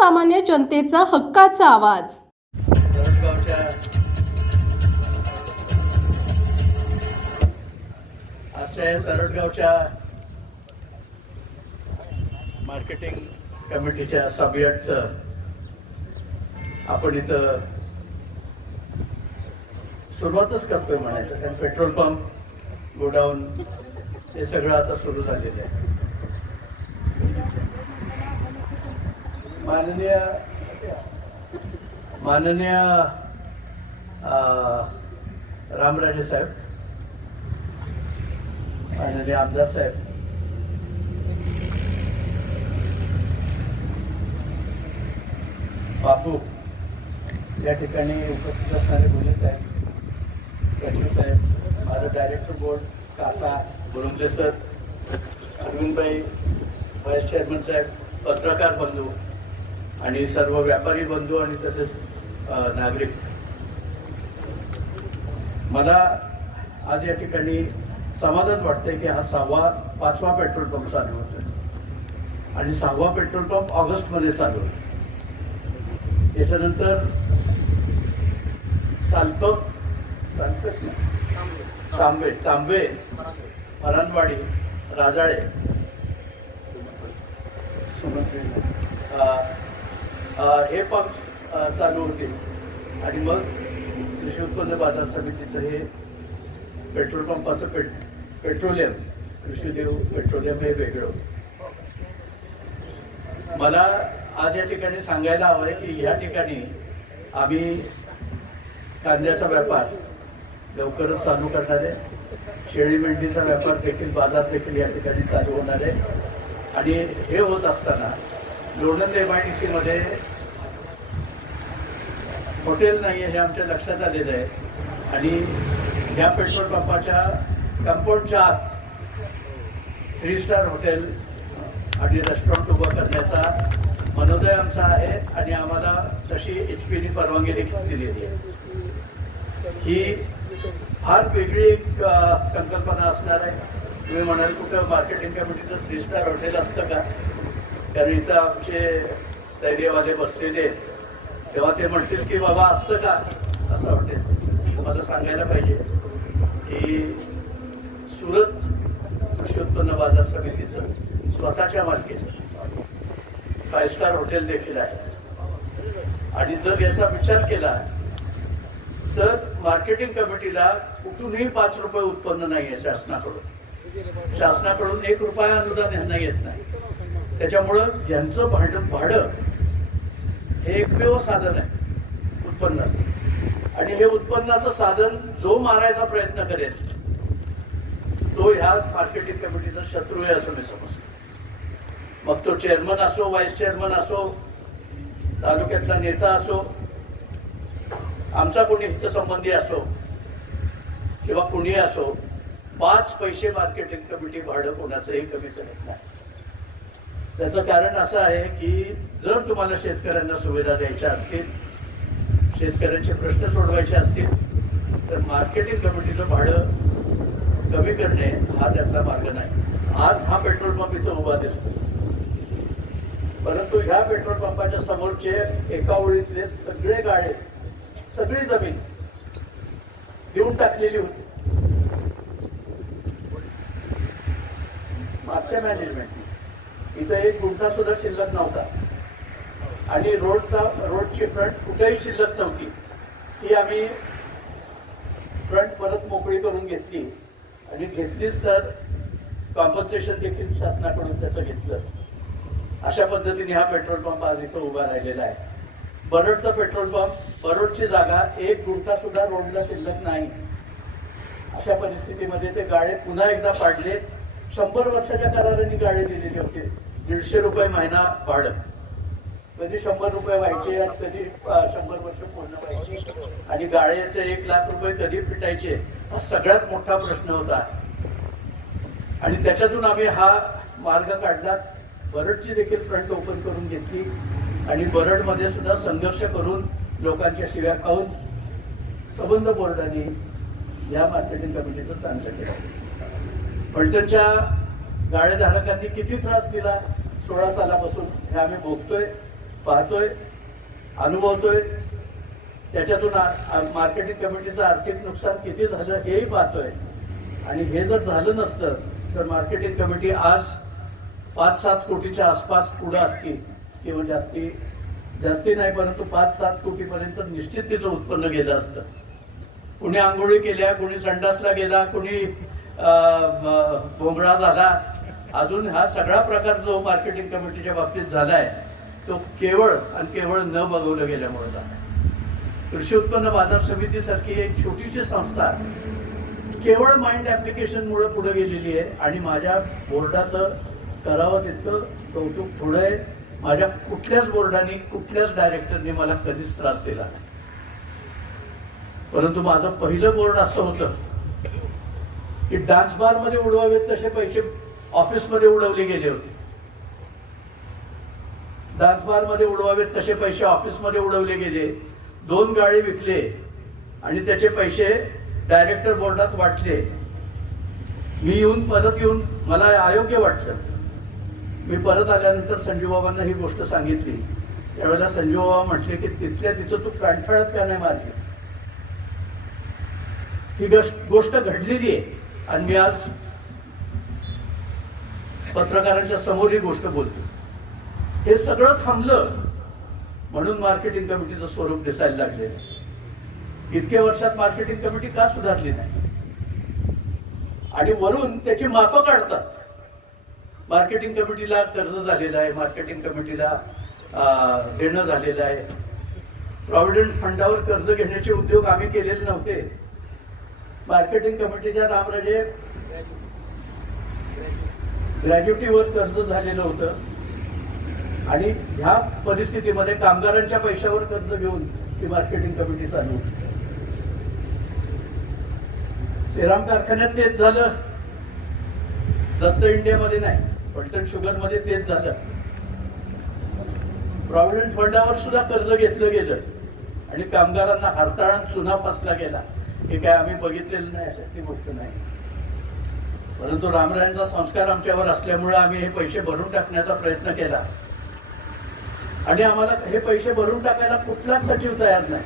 सर्वसामान्य जनतेचा हक्काचा आवाज. तरडगावच्या मार्केटिंग कमिटीच्या सभेटचं आपण इथं सुरुवातच करतोय म्हणायचं. कारण पेट्रोल पंप गोडाऊन हे सगळं आता सुरू झालेलं आहे. माननीय माननीय रामराजे साहेब माननीय आमदार साहेब. बापू या ठिकाणी उपस्थित असणारे बोले साहेब सचिव साहेब माझं डायरेक्टर बोर्ड काका Gurunde sir Arvindbhai vice chairman साहेब पत्रकार बंधू आणि सर्व व्यापारी बंधू आणि तसेच नागरिक. मला आज या ठिकाणी समाधान वाटतंय की हा सहावा पाचवा पेट्रोल पंप चालू होतो आणि सहावा पेट्रोल पंप ऑगस्टमध्ये चालू होतो त्याच्यानंतर साल्प साल्पच ना तांबे तांबे मरणवाडी राजाळे सुमंत्री हे पंप चालू होतील आणि मग कृषी उत्पन्न बाजार समितीचं हे पेट्रोल पंपाचं पेट पेट्रोलियम कृषीदेव पेट्रोलियम हे वेगळं मला आज या ठिकाणी सांगायला हवं आहे की या ठिकाणी आम्ही कांद्याचा व्यापार लवकरच चालू करणार आहे. शेळी मेंढीचा व्यापार देखील बाजार देखील या ठिकाणी चालू होणार आहे. आणि हे होत असताना लोणंद एम आय डी सीमध्ये हॉटेल नाही आहे हे आमच्या लक्षात आलेलं आहे. आणि ह्या पेट्रोल पंपाच्या कंपाऊंडच्या आत थ्री स्टार हॉटेल आणि रेस्टॉरंट उभं करण्याचा मनोदय आमचा आहे आणि आम्हाला तशी एच पीने परवानगी देखील दिलेली आहे. ही फार वेगळी एक संकल्पना असणार आहे. तुम्ही म्हणाल कुठं मार्केटिंग कमिटीचं थ्री स्टार हॉटेल असतं का? कारण इथं आमचे स्थैर्यवाले बसलेले तेव्हा ते म्हणतील की बाबा असतं का? असं वाटेल मला सांगायला पाहिजे की सुरत कृषी उत्पन्न बाजार समितीचं स्वतःच्या मालकीचं फाय स्टार हॉटेल देखील आहे. आणि जर याचा विचार केला तर मार्केटिंग कमिटीला कुठूनही पाच रुपये उत्पन्न नाही आहे शासनाकडून. शासनाकडून एक रुपया अनुदान यांना येत नाही. त्याच्यामुळं ज्यांचं भाडं भाडं हे एकमेव साधन आहे उत्पन्नाचं. आणि हे उत्पन्नाचं साधन जो मारायचा प्रयत्न करेल तो ह्या मार्केटिंग कमिटीचा शत्रू आहे असं मी समजतो. मग तो चेअरमन असो व्हाईस चेअरमन असो तालुक्यातला नेता असो आमचा कोणी हितसंबंधी असो किंवा कुणी असो पाच पैसे मार्केटिंग कमिटी भाडं कोणाचंही कमी करत नाही. त्याचं कारण असं आहे की जर तुम्हाला शेतकऱ्यांना सुविधा द्यायच्या असतील शेतकऱ्यांचे प्रश्न सोडवायचे असतील तर मार्केटिंग कमिटीचं भाडं कमी करणे हा त्यातला मार्ग नाही. आज हा पेट्रोल पंप इथं उभा दिसतो परंतु ह्या पेट्रोल पंपाच्या समोरचे एका ओळीतले सगळे गाळे सगळी जमीन देऊन टाकलेली होती. मागच्या मॅनेजमेंट इथं एक गुंठा सुद्धा शिल्लक नव्हता. आणि रोडचा रोडची फ्रंट कुठेही शिल्लक नव्हती. ती आम्ही फ्रंट परत मोकळी करून घेतली. आणि घेतलीच तर कॉम्पन्सेशन देखील शासनाकडून त्याचं घेतलं. अशा पद्धतीने हा पेट्रोल पंप आज इथं उभा राहिलेला आहे. बरोडचा पेट्रोल पंप बरोडची जागा एक गुंठा सुद्धा रोडला शिल्लक नाही. अशा परिस्थितीमध्ये ते गाळे पुन्हा एकदा पाडले शंभर वर्षाच्या कराराने गाळे दिलेले होते. दीडशे रुपये महिना भाडं कधी म्हणजे शंभर रुपये व्हायचे आणि कधी शंभर वर्ष पूर्ण व्हायचे. आणि गाळ्याचे एक लाख रुपये कधी फिटायचे हा सगळ्यात मोठा प्रश्न होता. आणि त्याच्यातून आम्ही हा मार्ग काढला. बरडची देखील फ्रंट ओपन करून घेतली. आणि बरडमध्ये सुद्धा संघर्ष करून लोकांच्या शिव्या खाऊन संबंध बोर्डाने या मार्केटिंग कमिटीचं चांगलं केलं. फलटणच्या गाळेधारकांनी किती त्रास दिला? सोळा सालापासून हे आम्ही भोगतोय पाहतोय अनुभवतोय. त्याच्यातून मार्केटिंग कमिटीचं आर्थिक नुकसान किती झालं हेही पाहतोय. आणि हे जर झालं नसतं तर मार्केटिंग कमिटी आज पाच सात कोटीच्या आसपास पुढं असती किंवा जास्ती जास्ती नाही परंतु पाच सात कोटीपर्यंत निश्चित तिचं उत्पन्न गेलं असतं. कुणी आंघोळी केल्या कुणी संडासला गेला कुणी भोंगळा झाला अजून हा सगळा प्रकार जो मार्केटिंग कमिटीच्या बाबतीत झालाय तो केवळ आणि केवळ न बघवलं गेल्यामुळे झाला कृषी उत्पन्न बाजार समिती सारखी एक छोटीशी संस्था केवळ माइंड ऍप्लिकेशन मुळे पुढे गेलेली आहे आणि माझ्या बोर्डाचं करावं तितकं कौतुक थोडं आहे. माझ्या कुठल्याच बोर्डाने कुठल्याच डायरेक्टरने मला कधीच त्रास दिला नाही. परंतु माझं पहिलं बोर्ड असं होतं की डान्स बारमध्ये उडवावेत तसे पैसे ऑफिसमध्ये उडवले गेले होते. डान्समध्ये उडवावेत तसे पैसे ऑफिसमध्ये उडवले गेले. दोन गाळे विकले आणि त्याचे पैसे डायरेक्टर बोर्डात वाटले. मी येऊन परत येऊन मला अयोग्य वाटलं. मी परत आल्यानंतर संजू बाबांना ही गोष्ट सांगितली. त्यावेळेला संजू बाबा म्हटले की तिथल्या तिथं तू कानफळत का नाही मारली? ही गोष्ट घडलेली आहे. आणि मी आज पत्रकारांच्या समोर ही गोष्ट बोलतो हे सगळं थांबलं म्हणून मार्केटिंग कमिटीचं स्वरूप दिसायला लागलेलं आहे. इतक्या वर्षात मार्केटिंग कमिटी का सुधारली नाही? आणि वरून त्याची मापं काढतात. मार्केटिंग कमिटीला कर्ज झालेलं आहे मार्केटिंग कमिटीला देणं झालेलं आहे. प्रॉव्हिडंट फंडावर कर्ज घेण्याचे उद्योग आम्ही केलेले नव्हते. मार्केटिंग कमिटीच्या रामराजे ग्रॅज्युटीवर कर्ज झालेलं होतं. आणि ह्या परिस्थितीमध्ये कामगारांच्या पैशावर कर्ज घेऊन ती मार्केटिंग कमिटी चालू होती. श्रीराम कारखान्यात तेच झालं. दत्त इंडियामध्ये नाही पल्टन शुगरमध्ये तेच झालं. प्रॉव्हिडंट फंडावर सुद्धा कर्ज घेतलं गेलं. आणि कामगारांना हरताळान चुना फसला गेला. हे काय आम्ही बघितलेलं नाही अशातली गोष्ट नाही. परंतु रामरायांचा संस्कार आमच्यावर असल्यामुळे आम्ही हे पैसे भरून टाकण्याचा प्रयत्न केला. आणि आम्हाला हे पैसे भरून टाकायला कुठलाच सचिव तयार नाही.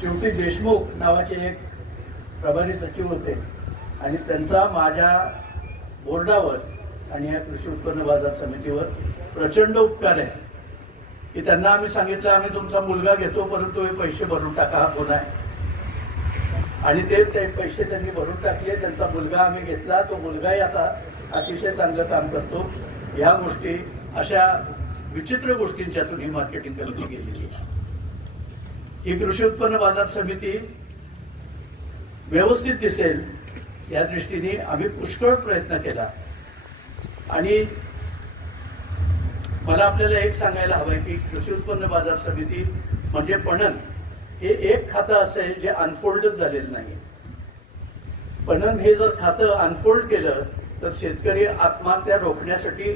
शेवटी देशमुख नावाचे एक प्रभारी सचिव होते. आणि त्यांचा माझ्या बोर्डावर आणि या कृषी उत्पन्न बाजार समितीवर प्रचंड उपकार आहे. की त्यांना आम्ही सांगितलं आम्ही तुमचा मुलगा घेतो परंतु हे पैसे भरून टाका हा गुन्हा आहे. आणि ते ते पैसे त्यांनी भरून टाकले. त्यांचा मुलगा आम्ही घेतला. तो मुलगाही आता अतिशय चांगलं काम करतो. ह्या गोष्टी अशा विचित्र गोष्टींच्यातून ही मार्केटिंग करून गेलेली. आहे ही कृषी उत्पन्न बाजार समिती व्यवस्थित दिसेल या दृष्टीने आम्ही पुष्कळ प्रयत्न केला. आणि मला आपल्याला एक सांगायला हवं आहे की कृषी उत्पन्न बाजार समिती म्हणजे पणन. हे एक खातं असं आहे जे अनफोल्डच झालेलं नाही. पणन हे जर खातं अनफोल्ड केलं तर शेतकरी आत्महत्या रोखण्यासाठी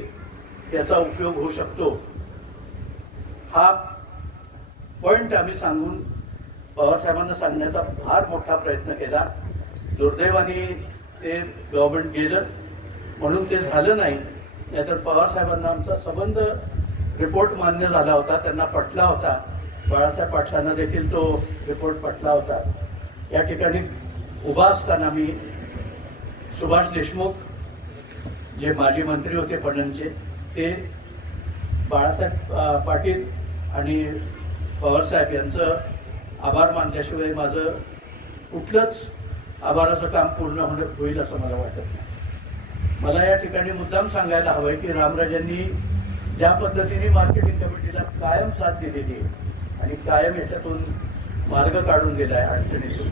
त्याचा उपयोग होऊ शकतो. हा पॉइंट आम्ही सांगून पवारसाहेबांना सांगण्याचा फार मोठा प्रयत्न केला. दुर्दैवाने ते गव्हर्नमेंट गेलं म्हणून ते झालं नाही. नाहीतर पवारसाहेबांना आमचा संबंध रिपोर्ट मान्य झाला होता त्यांना पटला होता. बाळासाहेब पाटलांना देखील तो रिपोर्ट पटला होता. या ठिकाणी उभा असताना मी सुभाष देशमुख जे माजी मंत्री होते पणनचे ते बाळासाहेब पाटील आणि पवारसाहेब यांचं आभार मानल्याशिवाय माझं कुठलंच आभाराचं काम पूर्ण होणं होईल असं मला वाटत नाही. मला या ठिकाणी मुद्दाम सांगायला हवं आहे की रामराजांनी ज्या पद्धतीने मार्केटिंग कमिटीला कायम साथ दिलेली आहे आणि कायम याच्यातून मार्ग काढून गेला आहे अडचणीतून.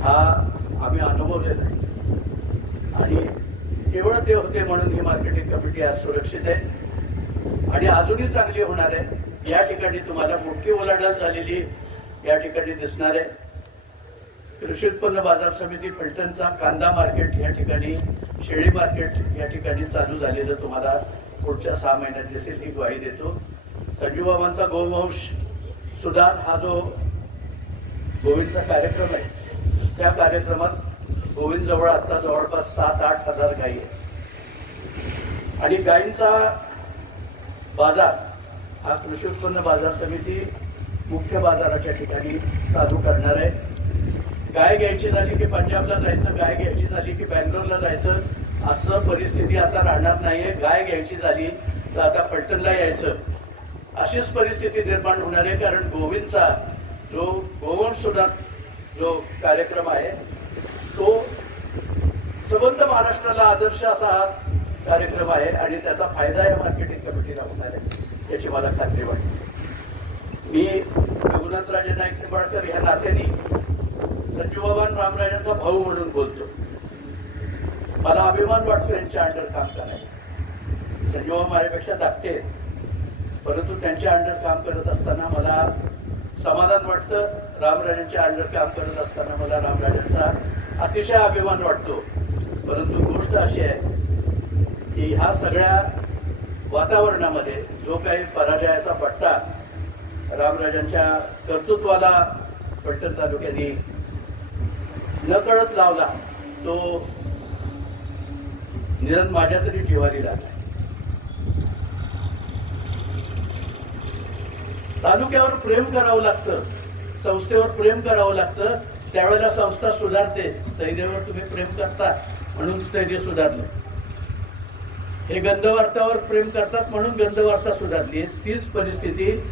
हा आम्ही अनुभवलेला आहे. आणि केवळ ते होते म्हणून ही मार्केटिंग कमिटी आज सुरक्षित आहे. आणि अजूनही चांगली होणार आहे. या ठिकाणी तुम्हाला मोठी ओलाढाल झालेली या ठिकाणी दिसणार आहे. कृषी उत्पन्न बाजार समिती फलटणचा कांदा मार्केट या ठिकाणी शेळी मार्केट या ठिकाणी चालू झालेलं तुम्हाला पुढच्या सहा महिन्यात दिसेल ही ग्वाही देतो. संजूबाबांचा गोवंश सुदान हा जो गोविंदचा कार्यक्रम आहे त्या कार्यक्रमात गोविंद जवळ आता जवळपास सात आठ हजार गायी आहेत. आणि गायींचा बाजार हा कृषी उत्पन्न बाजार समिती मुख्य बाजाराच्या ठिकाणी चालू करणार आहे. गाय घ्यायची झाली की पंजाबला जायचं गाय घ्यायची झाली की बँगलोरला जायचं असं परिस्थिती आता राहणार नाहीये. गाय घ्यायची झाली तर आता पलटणला यायचं. अशीच परिस्थिती निर्माण होणार आहे कारण गोविंदचा जो गोवंश सुधार जो कार्यक्रम आहे तो सबंध महाराष्ट्राला आदर्श असा हा कार्यक्रम आहे आणि त्याचा फायदा या मार्केटिंग कमिटीला होणार आहे याची मला खात्री वाटते. मी रघुनाथराजे नाईक निंबाळकर ह्या नात्याने संजीवबाबान रामराजांचा भाऊ म्हणून बोलतो. मला अभिमान वाटतो यांच्या अंडर काम करायला. संजीवबाबा माझ्यापेक्षा धाकटे आहेत. परंतु त्यांच्या अंडर काम करत असताना मला समाधान वाटतं. रामराजांच्या अंडर काम करत असताना मला रामराजांचा अतिशय अभिमान वाटतो. परंतु गोष्ट अशी आहे की ह्या सगळ्या वातावरणामध्ये जो काही पराजयाचा पट्टा रामराजांच्या कर्तृत्वाला पट्टण तालुक्याने नकळत लावला तो निरंत माझ्या तरी जिवारी लागला. तालुक्यावर प्रेम करावं लागतं संस्थेवर प्रेम करावं लागतं त्यावेळेला संस्था सुधारते. स्थैर्यावर तुम्ही प्रेम करता म्हणून स्थैर्य सुधारलं. हे गंधवार्तावर प्रेम करतात म्हणून गंधवार्ता सुधारली. तीच परिस्थिती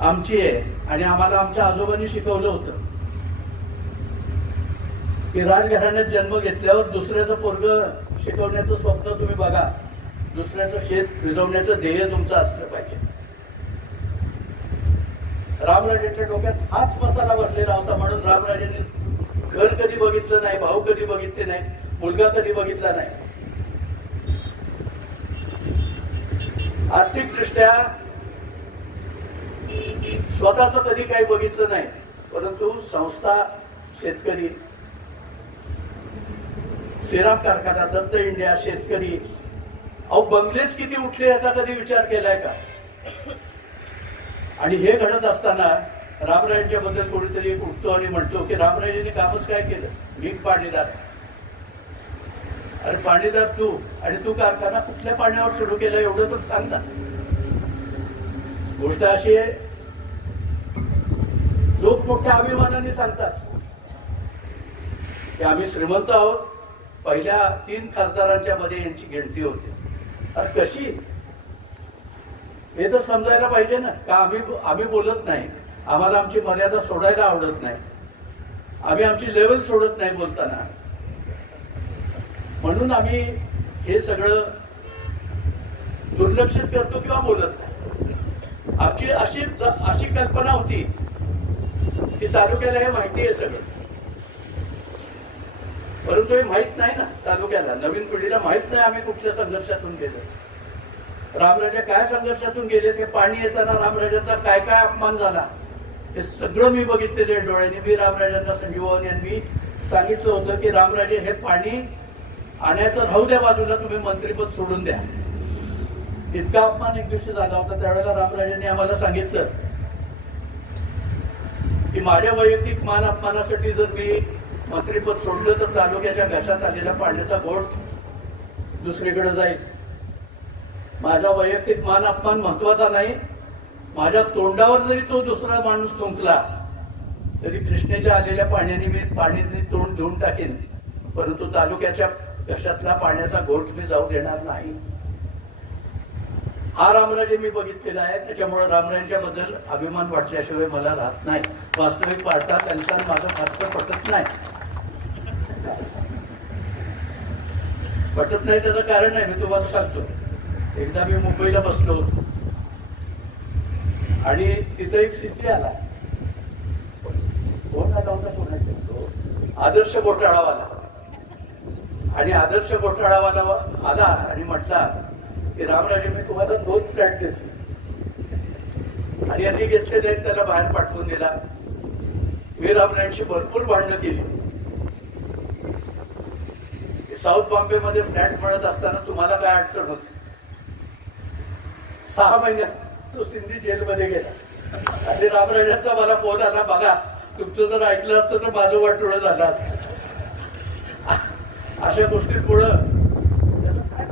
आमची आहे. आणि आम्हाला आमच्या आजोबांनी शिकवलं होतं. की राजघराण्यात जन्म घेतल्यावर दुसऱ्याचं पोरग शिकवण्याचं स्वप्न तुम्ही बघा. दुसऱ्याचं शेत भिजवण्याचं ध्येय तुमचं असलं पाहिजे. रामराजेच्या डोक्यात हाच मसाला बसलेला होता म्हणून रामराजेने घर कधी बघितलं नाही भाऊ कधी बघितले नाही मुलगा कधी बघितला नाही. आर्थिकदृष्ट्या स्वतःच कधी काही बघितलं नाही परंतु संस्था शेतकरी सिराम कारखाना दत्त इंडिया शेतकरी अहो बंगलेच किती उठले याचा कधी विचार केलाय का? आणि हे घडत असताना रामरायांच्या बद्दल कोणीतरी एक उठतो आणि म्हणतो की रामरायांनी कामच काय केलं? मी पाणीदार. अरे पाणीदार तू आणि तू कारखाना कुठल्या पाण्यावर सुरू केला एवढं तर सांग ना. गोष्ट अशी आहे लोक मोठ्या अभिमानाने सांगतात की आम्ही श्रीमंत आहोत. पहिल्या तीन खासदारांच्या मध्ये यांची गिणती होती. अरे कशी? हे तर समजायला पाहिजे ना का आम्ही आम्ही बोलत नाही. आम्हाला आमची मर्यादा सोडायला आवडत नाही. आम्ही आमची लेवल सोडत नाही बोलताना. म्हणून आम्ही हे सगळं दुर्लक्षित करतो किंवा बोलत नाही. आमची अशी अशी कल्पना होती की तालुक्याला हे माहिती आहे सगळं. परंतु हे माहीत नाही ना तालुक्याला. नवीन पिढीला माहीत नाही आम्ही कुठल्या संघर्षातून गेलो. रामराजा काय संघर्षातून गेले? ते पाणी येताना रामराजाचा काय काय अपमान झाला? हे सगळं मी बघितलेलं आहे डोळ्यांनी. मी रामराजांना संजीवन यांनी सांगितलं होतं की रामराजे हे पाणी आणायचं राहू द्या बाजूला तुम्ही मंत्रीपद सोडून द्या. इतका अपमान एक दिवशी झाला होता. त्यावेळेला रामराजांनी आम्हाला सांगितलं की माझ्या वैयक्तिक मान अपमानासाठी जर मी मंत्रीपद सोडलं तर तालुक्याच्या घशात आलेला पाण्याचा गोठ दुसरीकडे जाईल. माझा वैयक्तिक मान अपमान महत्त्वाचा नाही. माझ्या तोंडावर जरी तो दुसरा माणूस थुंकला तरी कृष्णेच्या आलेल्या पाण्याने मी पाणी तोंड धुवून टाकेन. परंतु तालुक्याच्या कशातला पाण्याचा घोट मी जाऊ देणार नाही. हा रामराजे मी बघितलेला आहे. त्याच्यामुळे रामराजांच्या बद्दल अभिमान वाटल्याशिवाय मला राहत नाही. वास्तविक पाहता त्यांचा माझं फारसं पटत नाही. पटत नाही त्याचं कारण नाही मी तुम्हाला सांगतो. एकदा मी मुंबईला बसलो होतो. आणि तिथं एक सिद्धी आला. कोण आला होता कोणाच्या आदर्श घोटाळावाला. आणि आदर्श घोटाळावाला आला आणि म्हटला की रामराजे मी तुम्हाला दोन फ्लॅट देतो. आणि यांनी घेतलेले आहेत त्याला बाहेर पाठवून दिला. मी रामरायांशी भरपूर भांडणं केली. साऊथ बॉम्बे मध्ये फ्लॅट मिळत असताना तुम्हाला काय अडचण होती? सहा महिन्यात तो सिंधी जेलमध्ये गेला. आणि रामराजांचा मला फोन आला बघा तुमचं जर ऐकलं असतं तर माझं वाटोळं झालं असतं. अशा गोष्टी त्याचं काय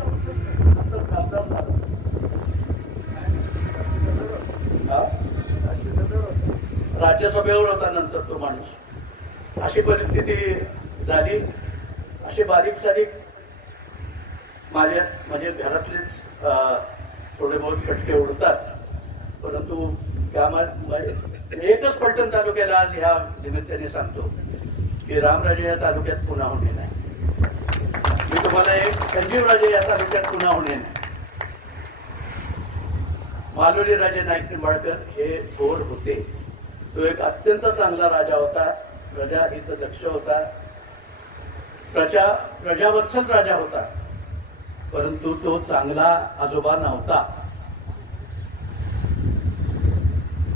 राज्यसभेवर होता नंतर तो माणूस. अशी परिस्थिती झाली. असे बारीक सारीक माझ्या म्हणजे घरातलेच थोडे बहुत कटके उडतात. परंतु कामात एकच पलटण तालुक्याला आज ह्या निमित्ताने सांगतो की रामराजे या तालुक्यात पुन्हा होणे नाही. मी तुम्हाला एक संजीव राजे या तालुक्यात पुन्हा होणे नाही. मालोली राजे नाईक निंबाळकर हे थोर होते. तो एक अत्यंत चांगला राजा होता. प्रजा हित दक्ष होता. प्रजा प्रजावत्सल राजा होता. परंतु तो चांगला आजोबा नव्हता.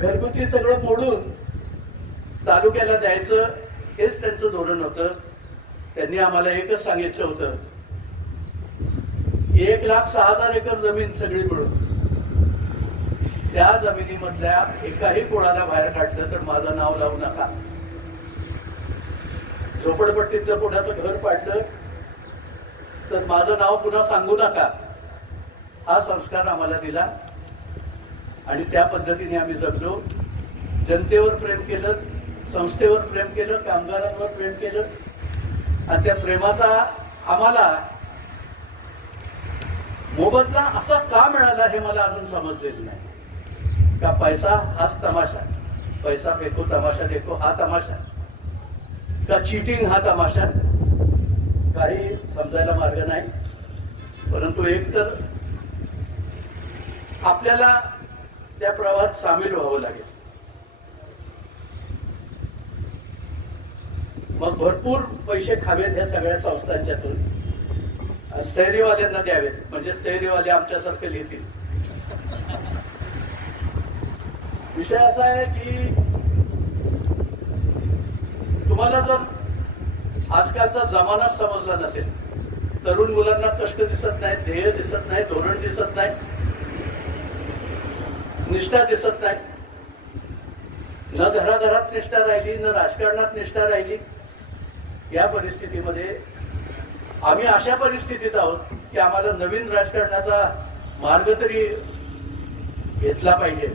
घरगुती सगळं मोडून तालुक्याला द्यायचं हेच त्यांचं धोरण होतं. त्यांनी आम्हाला एकच सांगितलं होतं. एक लाख सहा हजार एकर जमीन सगळी मिळून. त्या जमिनीमधल्या एकाही कोणाला बाहेर काढलं तर माझं नाव लावू नका. झोपडपट्टीतलं कोणाचं घर पाडलं तर माझं नाव पुन्हा सांगू नका. हा संस्कार आम्हाला दिला. आणि त्या पद्धतीने आम्ही जगलो. जनतेवर प्रेम केलं संस्थेवर प्रेम केलं कामगारांवर प्रेम केलं. आणि त्या प्रेमाचा आम्हाला मोबदला असा का मिळाला हे मला अजून समजलेलं नाही. का पैसा हाच तमाशा. पैसा फेको तमाशा देखो हा तमाशा. का चिटिंग हा तमाशा. काही समजायला मार्ग नाही. परंतु एक तर आपल्याला त्या प्रवाहात सामील व्हावं लागेल. मग भरपूर पैसे खावेत ह्या सगळ्या संस्थांच्यातून. स्थैर्यवाल्यांना द्यावेत. म्हणजे स्थैर्यवाले आमच्यासारखे लिहितील. विषय असा आहे की तुम्हाला जर आजकालचा जमानाच समजला नसेल. तरुण मुलांना कष्ट दिसत नाही ध्येय दिसत नाही धोरण दिसत नाही निष्ठा दिसत नाही न घराघरात निष्ठा राहिली न राजकारणात निष्ठा राहिली. या परिस्थितीमध्ये आम्ही अशा परिस्थितीत आहोत की आम्हाला नवीन राजकारणाचा मार्ग तरी घेतला पाहिजे.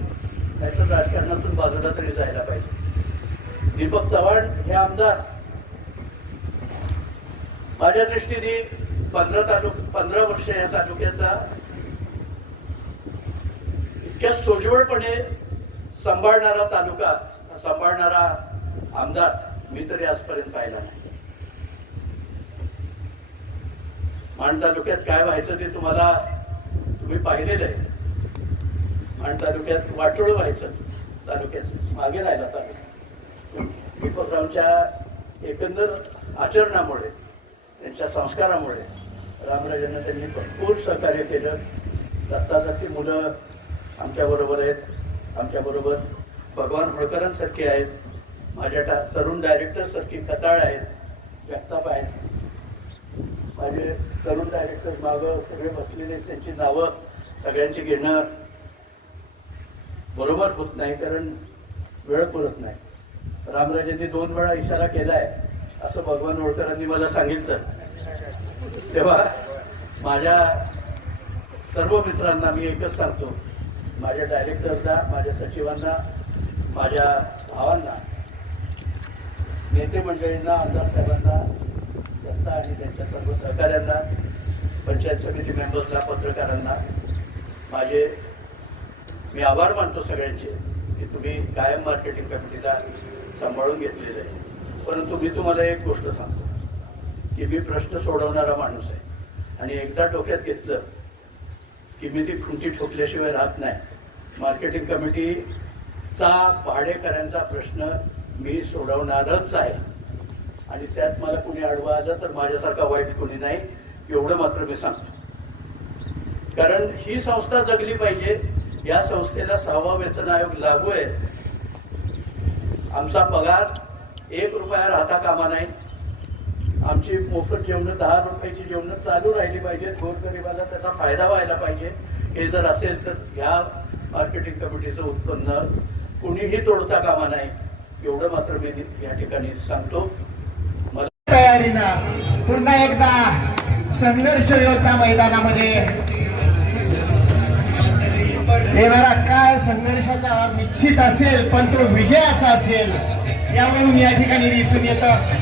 नाहीतर राजकारणातून बाजूला तरी जायला पाहिजे. दीपक चव्हाण हे आमदार माझ्या दृष्टीने पंधरा तालुक पंधरा वर्ष या तालुक्याचा इतक्या सोज्वळपणे सांभाळणारा तालुका सांभाळणारा आमदार मी तरी आजपर्यंत पाहिला नाही. माण तालुक्यात काय व्हायचं ते तुम्हाला तुम्ही पाहिलेलं आहे. माण तालुक्यात वाटोळ व्हायचं तालुक्याचं मागे राहिला तालुका. आमच्या एकंदर आचरणामुळे त्यांच्या संस्कारामुळे रामराजांना त्यांनी भरपूर सहकार्य केलं. दत्तासारखी मुलं आमच्याबरोबर आहेत. आमच्याबरोबर भगवान होळकरांसारखे आहेत. माझ्या टा- तरुण डायरेक्टरसारखी कताळ आहेत. जगताप आहेत. माझे तरुण डायरेक्टर मागं सगळे बसलेले त्यांची नावं सगळ्यांची घेणं बरोबर होत नाही कारण वेळ पुरत नाही. रामराजांनी दोन वेळा इशारा केला आहे असं भगवान होळकरांनी मला सांगितलं. तेव्हा माझ्या सर्व मित्रांना मी एकच सांगतो माझ्या डायरेक्टर्सना माझ्या सचिवांना माझ्या भावांना नेते मंडळींना आमदार साहेबांना दत्ता आणि त्यांच्या सर्व सहकाऱ्यांना पंचायत समिती मेंबर्सला पत्रकारांना माझे मी आभार मानतो सगळ्यांचे की तुम्ही कायम मार्केटिंग कमिटीला सांभाळून घेतलेलं आहे. परंतु मी तुम्हाला एक गोष्ट सांगतो. की मी प्रश्न सोडवणारा माणूस आहे. आणि एकदा डोक्यात घेतलं की मी ती खुंटी ठोकल्याशिवाय राहत नाही. मार्केटिंग कमिटीचा भाडेकऱ्यांचा प्रश्न मी सोडवणारच आहे. आणि त्यात मला कुणी अडवा आलं तर माझ्यासारखा वाईट कुणी नाही एवढं मात्र मी सांगतो. कारण ही संस्था जगली पाहिजे या संस्थेला सहावा वेतन आयोग लागू आहे. आमचा पगार एक रुपया राहता कामा नाही. आमची मोफत जेवणं दहा रुपयाची जेवणं चालू राहिली पाहिजेत गोरगरिबाला त्याचा फायदा व्हायला पाहिजे. हे जर असेल तर ह्या मार्केटिंग कमिटीचं उत्पन्न कुणीही तोडता कामा नाही. एवढं मात्र मी या ठिकाणी सांगतो. मला तयारीनं पुन्हा एकदा संघर्ष योद्धा मैदानामध्ये येणारा काळ संघर्षाचा निश्चित असेल पण तो विजयाचा असेल यावरून या ठिकाणी दिसून येतं.